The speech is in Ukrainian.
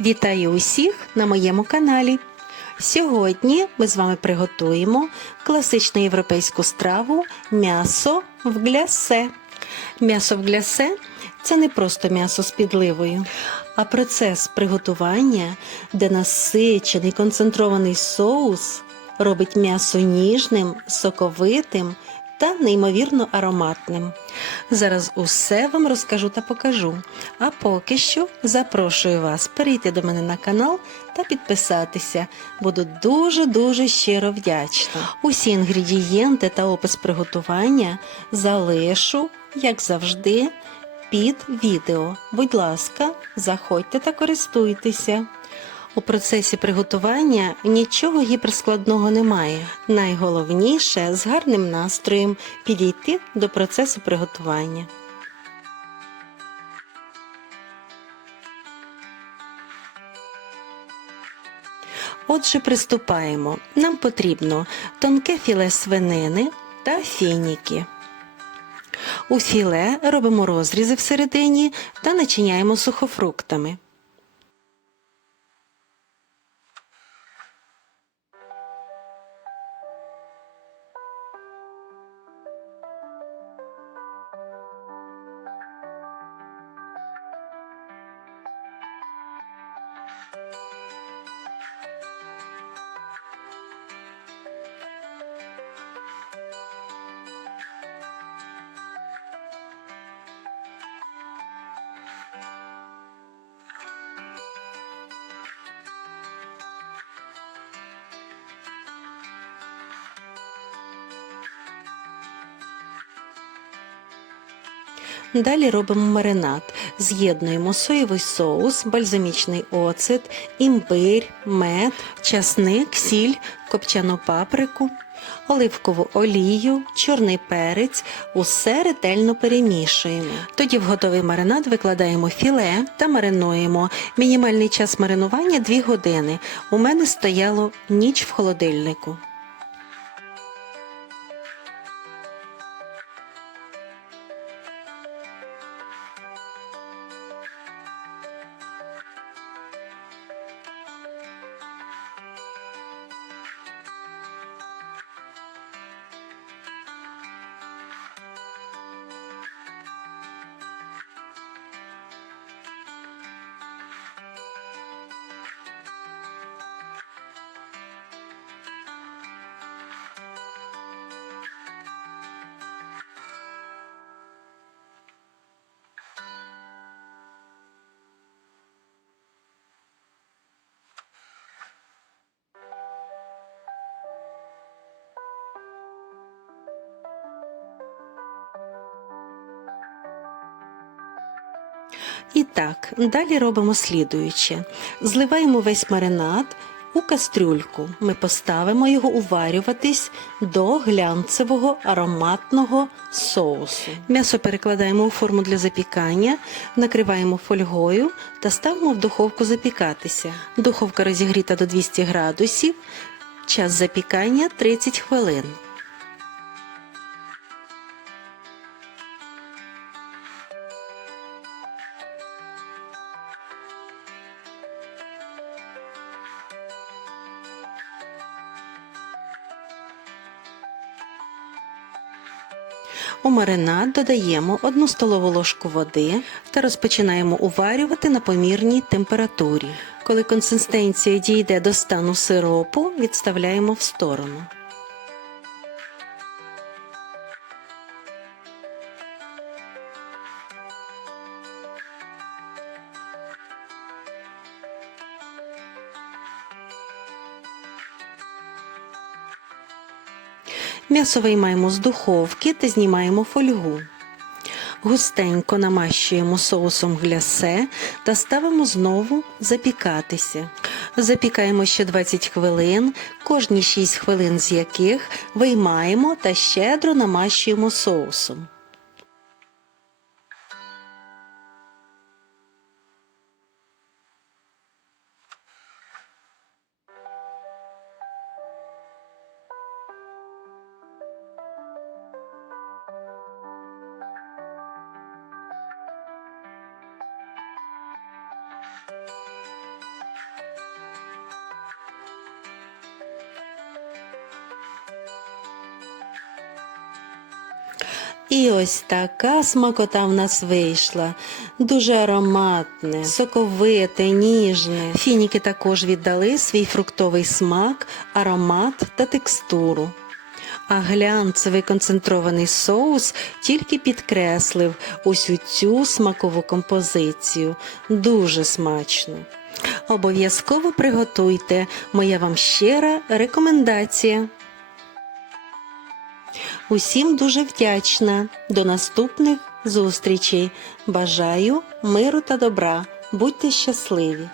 Вітаю усіх на моєму каналі. Сьогодні ми з вами приготуємо класичну європейську страву м'ясо в глясе. М'ясо в глясе це не просто м'ясо з підливою, а процес приготування, де насичений концентрований соус робить м'ясо ніжним, соковитим та неймовірно ароматним. Зараз усе вам розкажу та покажу. А поки що запрошую вас перейти до мене на канал та підписатися. Буду дуже-дуже щиро вдячна. Усі інгредієнти та опис приготування залишу, як завжди, під відео. Будь ласка, заходьте та користуйтеся. У процесі приготування нічого гіперскладного немає. Найголовніше з гарним настроєм підійти до процесу приготування. Отже, приступаємо. Нам потрібно тонке філе свинини та фініки. У філе робимо розрізи всередині та начиняємо сухофруктами. Далі робимо маринад. З'єднуємо соєвий соус, бальзамічний оцет, імбирь, мед, часник, сіль, копчану паприку, оливкову олію, чорний перець. Усе ретельно перемішуємо. Тоді в готовий маринад викладаємо філе та маринуємо. Мінімальний час маринування 2 години. У мене стояло ніч в холодильнику. І так, далі робимо слідуюче. Зливаємо весь маринад у кастрюльку. Ми поставимо його уварюватись до глянцевого ароматного соусу. М'ясо перекладаємо у форму для запікання, накриваємо фольгою та ставимо в духовку запікатися. Духовка розігріта до 200 градусів. Час запікання 30 хвилин. У маринад додаємо 1 столову ложку води та розпочинаємо уварювати на помірній температурі. Коли консистенція дійде до стану сиропу, відставляємо в сторону. М'ясо виймаємо з духовки та знімаємо фольгу. Густенько намащуємо соусом глясе та ставимо знову запікатися. Запікаємо ще 20 хвилин, кожні 6 хвилин з яких виймаємо та щедро намащуємо соусом. І ось така смакота в нас вийшла. Дуже ароматне, соковите, ніжне. Фініки також віддали свій фруктовий смак, аромат та текстуру. А глянцевий концентрований соус тільки підкреслив усю цю смакову композицію. Дуже смачно. Обов'язково приготуйте, моя вам щира рекомендація. Усім дуже вдячна. До наступних зустрічей. Бажаю миру та добра. Будьте щасливі!